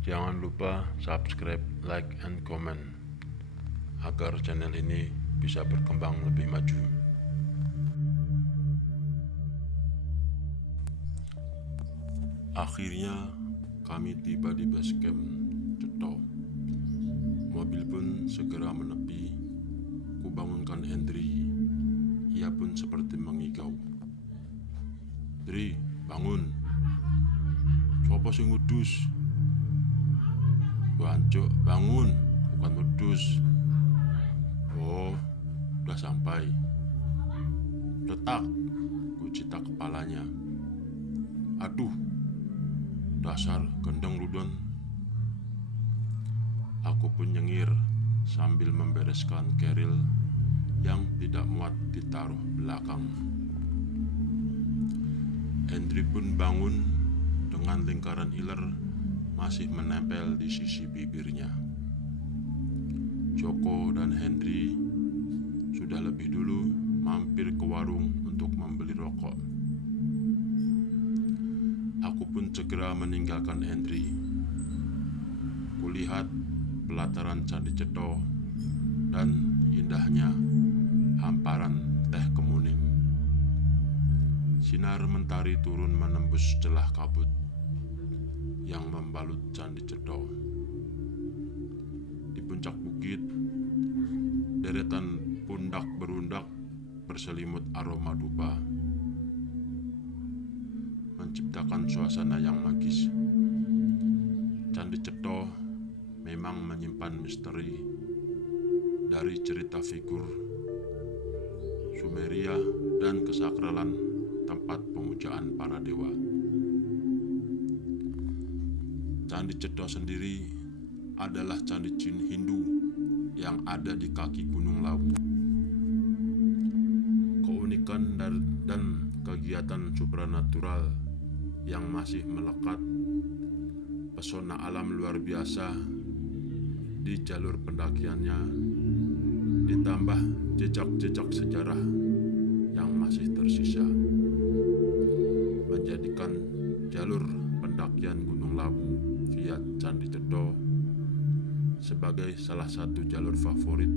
Jangan lupa subscribe, like, and comment agar channel ini bisa berkembang lebih maju. Akhirnya kami tiba di base camp Cetho. Mobil pun segera menepi. Kubangunkan Hendri. Ia pun seperti mengigau. "Dri, bangun. Sopo sing ngudus?" "Bancuk, bangun, bukan ngudus." "Oh, udah sampai." "Letak," kucita kepalanya. "Aduh, dasar gendeng ludon." Aku pun nyengir sambil membereskan keril yang tidak muat ditaruh belakang. Hendri pun bangun dengan lingkaran iler masih menempel di sisi bibirnya. Joko dan Hendri sudah lebih dulu mampir ke warung untuk membeli rokok. Aku pun segera meninggalkan Hendri. Kulihat pelataran Candi Cetho dan indahnya hamparan teh kemuning. Sinar mentari turun menembus celah kabut yang membalut Candi Cetho. Di puncak bukit, deretan pundak berundak berselimut aroma dupa, menciptakan suasana yang magis. Candi Cetho memang menyimpan misteri dari cerita figur Sumeria dan kesakralan tempat pemujaan para dewa. Candi Cetho sendiri adalah candi Hindu yang ada di kaki Gunung Lawu. Keunikan dan kegiatan supranatural yang masih melekat, pesona alam luar biasa di jalur pendakiannya, ditambah jejak-jejak sejarah yang masih tersisa, menjadikan jalur pendakian Gunung Lawu via Candi Cetho sebagai salah satu jalur favorit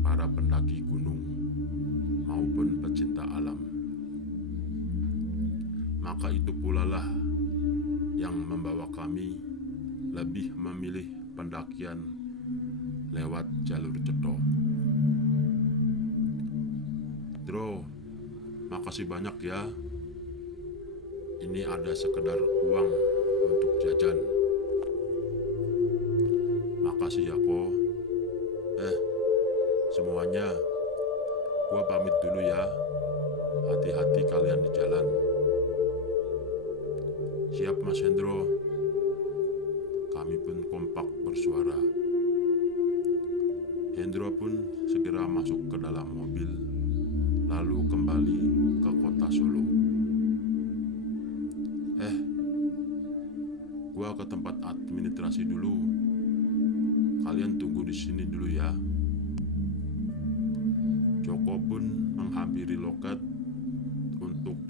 para pendaki gunung maupun pecinta alam. Maka itu pula lah yang membawa kami lebih memilih pendakian lewat jalur Cetho. "Bro, makasih banyak ya. Ini ada sekedar uang untuk jajan." "Makasih ya Ko. Semuanya, gua pamit dulu ya. Hati-hati kalian di jalan." "Siap Mas Hendro." Kami pun kompak bersuara. Hendro pun segera masuk ke dalam mobil, lalu kembali ke kota Solo. Gua ke tempat administrasi dulu. Kalian tunggu di sini dulu ya." Joko pun menghampiri loket untuk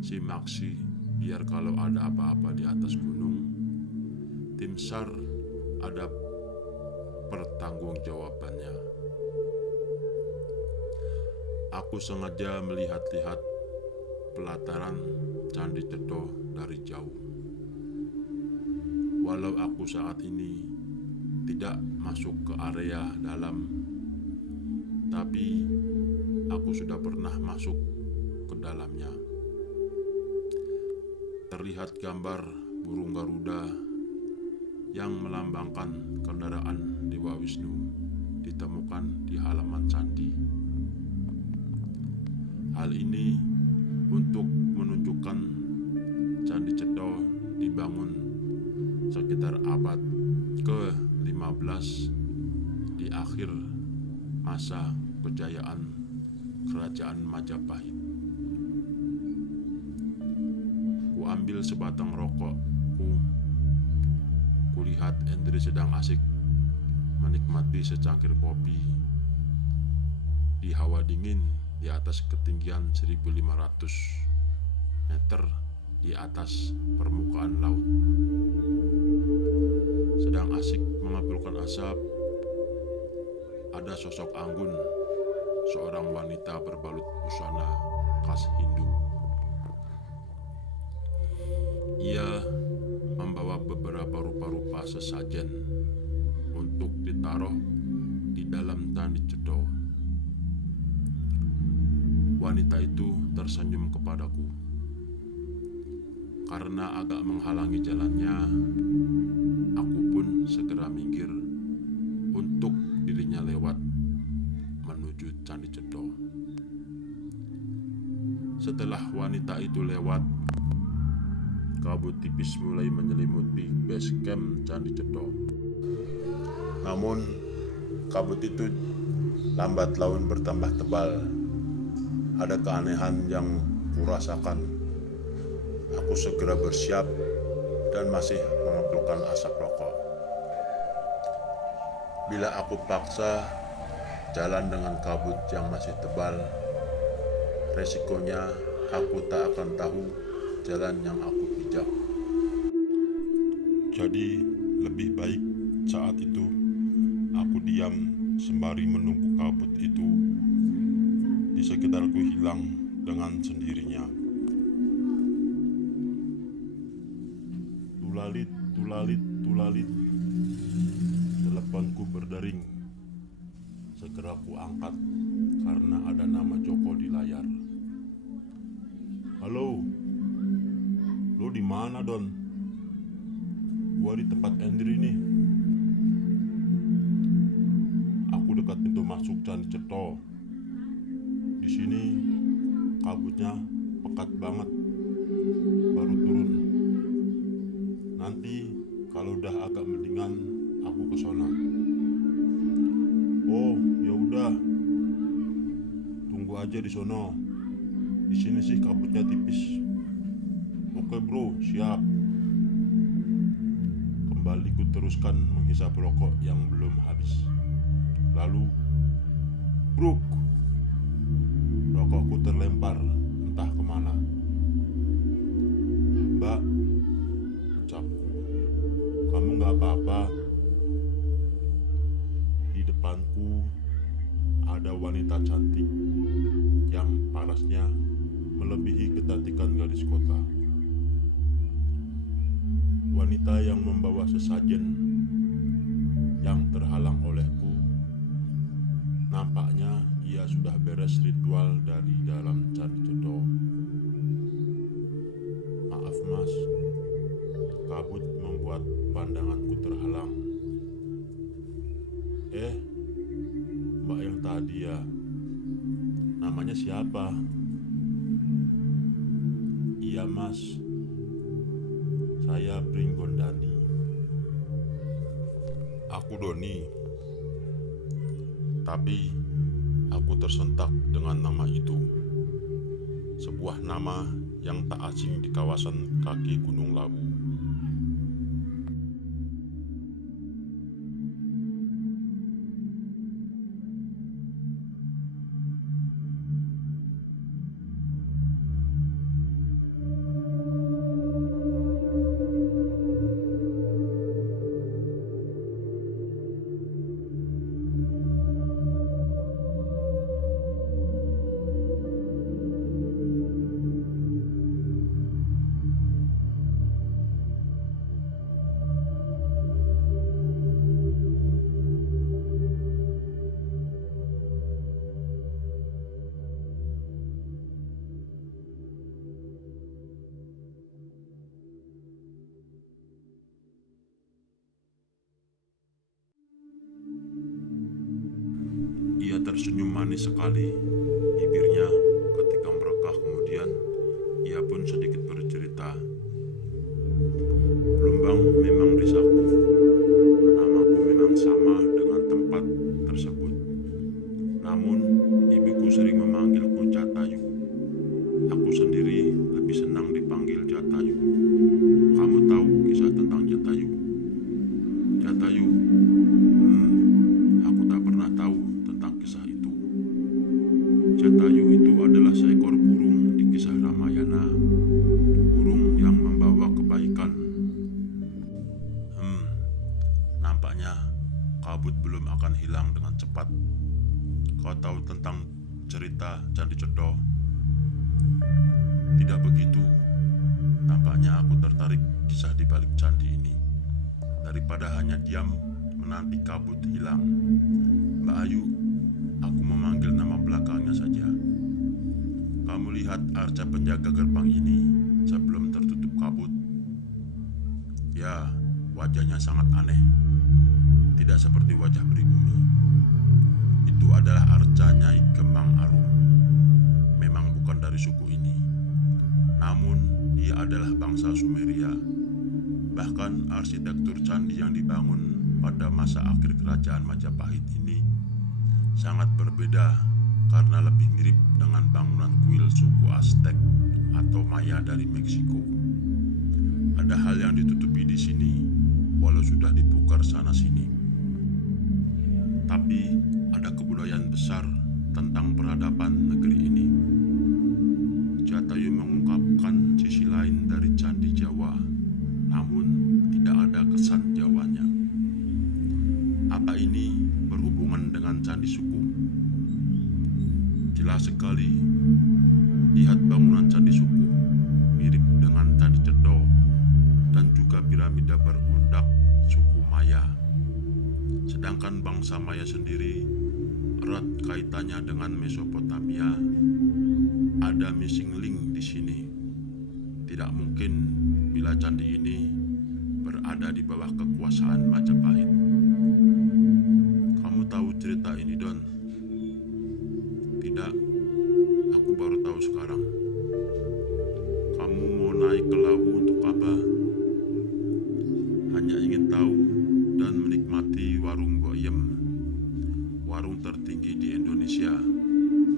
simaksi biar kalau ada apa-apa di atas gunung, tim SAR ada pertanggungjawabannya. Aku sengaja melihat-lihat pelataran Candi Cetho dari jauh. Walau aku saat ini tidak masuk ke area dalam, tapi aku sudah pernah masuk ke dalamnya. Terlihat gambar burung Garuda yang melambangkan kendaraan Dewa Wisnu ditemukan di halaman candi. Hal ini untuk menunjukkan Candi Cetho dibangun sekitar abad ke-15 di akhir masa kejayaan Kerajaan Majapahit. Ku ambil sebatang rokok. Kulihat Hendri sedang asik menikmati secangkir kopi di hawa dingin di atas ketinggian 1500 meter di atas permukaan laut. asap, ada sosok Anggun, seorang wanita berbalut busana khas Hindu. Ia membawa beberapa rupa-rupa sesajen untuk ditaruh di dalam Candi Jedha. Wanita itu tersenyum kepadaku. Karena agak menghalangi jalannya, aku pun segera minggir untuk dirinya lewat menuju Candi Jedha. Setelah wanita itu lewat, kabut tipis mulai menyelimuti base camp Candi Jedha. Namun, kabut itu lambat laun bertambah tebal. Ada keanehan yang kurasakan. Aku segera bersiap dan masih mengepulkan asap rokok. Bila aku paksa jalan dengan kabut yang masih tebal, resikonya aku tak akan tahu jalan yang aku pijak. Jadi lebih baik saat itu aku diam sembari menunggu kabut itu di sekitarku hilang dengan sendirinya. Tulalit, tulalit, tulalit. Teleponku berdering. Segera ku angkat karena ada nama Joko di layar. Halo, lo di mana, Don? Gua di tempat Andri nih. Aku dekat pintu masuk Candi Jedha. Di sini kabutnya pekat banget, baru turun. Nanti kalau udah agak mendingan, aku ke sana. Oh, ya udah. Tunggu aja di sono. Di sini sih kabutnya tipis. Oke bro, siap. Kembali ku teruskan menghisap rokok yang belum habis. Lalu, bruk. Rokokku terlempar entah kemana. Mbak, ucapku, kamu gak apa-apa? Di depanku ada wanita cantik yang parasnya melebihi kecantikan gadis kota. Wanita yang membawa sesajen yang terhalang olehku. Nampaknya ia sudah beres ritual dari dalam Candi Jedha. Maaf mas, kabut membuat pandanganku terhalang. Mbak yang tadi ya, namanya siapa? Iya mas, saya Pringgondani. Aku Doni. Tapi aku tersentak dengan nama itu. Sebuah nama yang tak asing di kawasan kaki Gunung Lawu. Ia tersenyum manis sekali bibirnya ketika merekah. Kemudian ia pun sedikit bercerita. Plumbang memang desaku. Namaku memang sama dengan tempat tersebut. Namun ibuku sering memanggilku Jatayu. Aku sendiri lebih senang dipanggil Jatayu. Kamu tahu kisah tentang Jatayu? Jatayu? Aku tak pernah tahu tentang kisah itu. Jatayu itu adalah seekor burung di kisah Ramayana. Burung yang membawa kebaikan. kabut belum akan hilang dengan cepat. Kau tahu tentang cerita Candi Cedho? Tidak begitu. Tampaknya aku tertarik kisah di balik candi ini. Daripada hanya diam menanti kabut hilang. Mbak Ayu, aku memanggil nama belakangnya saja. Kamu lihat arca penjaga gerbang ini sebelum tertutup kabut? Ya, wajahnya sangat aneh. Tidak seperti wajah pribumi. Itu adalah arca Nyai Gemang Arum. Memang bukan dari suku ini. Namun, dia adalah bangsa Sumeria. Bahkan arsitektur candi yang dibangun pada masa akhir kerajaan Majapahit ini sangat berbeda karena lebih mirip dengan bangunan kuil suku Aztec atau Maya dari Meksiko. Ada hal yang ditutupi di sini, walau sudah dibongkar sana-sini. Tapi ada kebudayaan besar tentang peradaban negeri ini. Jatayu mengungkapkan sisi lain dari candi Jawa, namun tidak ada kesan Jawanya. Apa ini berhubungan dengan candi suku? Jelas sekali, lihat bangunan candi suku mirip dengan Candi Cedho dan juga piramida berundak suku Maya. Sedangkan bangsa Maya sendiri erat kaitannya dengan Mesopotamia. Ada missing link di sini. Tidak mungkin bila candi ini berada di bawah kekuasaan Majapahit. Kamu tahu cerita ini, Don? Tidak, aku baru tahu sekarang. Kamu mau naik ke Lawu untuk apa? Hanya ingin tahu dan menikmati warung Boyem, warung tertinggi di Indonesia,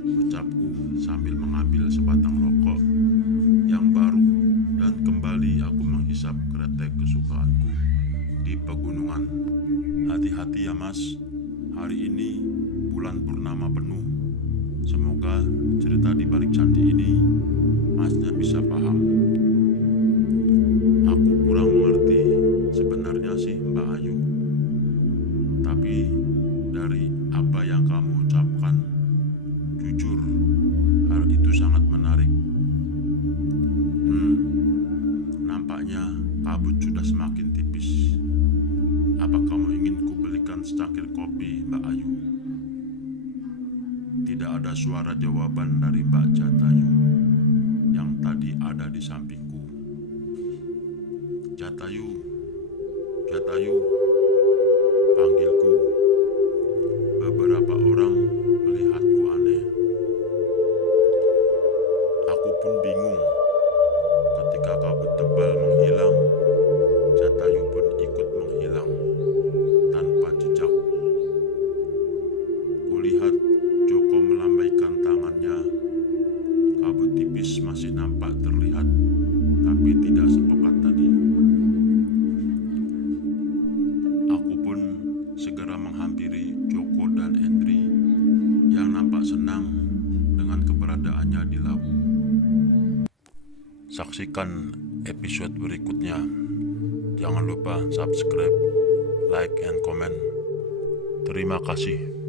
ucapku sambil mengambil sebatang rokok yang baru dan kembali aku menghisap kretek kesukaanku di pegunungan. Hati-hati ya Mas, hari ini bulan purnama penuh. Semoga cerita di balik candi ini Masnya bisa paham. Aku kurang mengerti sebenarnya sih Mbak Ayu. Tapi dari apa yang kamu ucapkan, jujur hal itu sangat menarik. Nampaknya kabut sudah semakin tipis. Apa kamu ingin kubelikan secangkir kopi, Mbak Ayu? Tidak ada suara jawaban dari Mbak Jatayu yang tadi ada di sampingku. Jatayu, Jatayu, panggilku. Beberapa orang melihatku aneh. Aku pun bingung. Ketika kabut tebal menghilang, Jatayu pun ikut menghilang tanpa jejak. Kulihat Joko melambaikan tangannya. Kabut tipis masih nampak terlihat, tapi tidak sepekat tadi. Aku pun segera menghampiri Joko dan Endri yang nampak senang dengan keberadaannya di Lawu. Saksikan episode berikutnya. Jangan lupa subscribe, like, and comment. Terima kasih.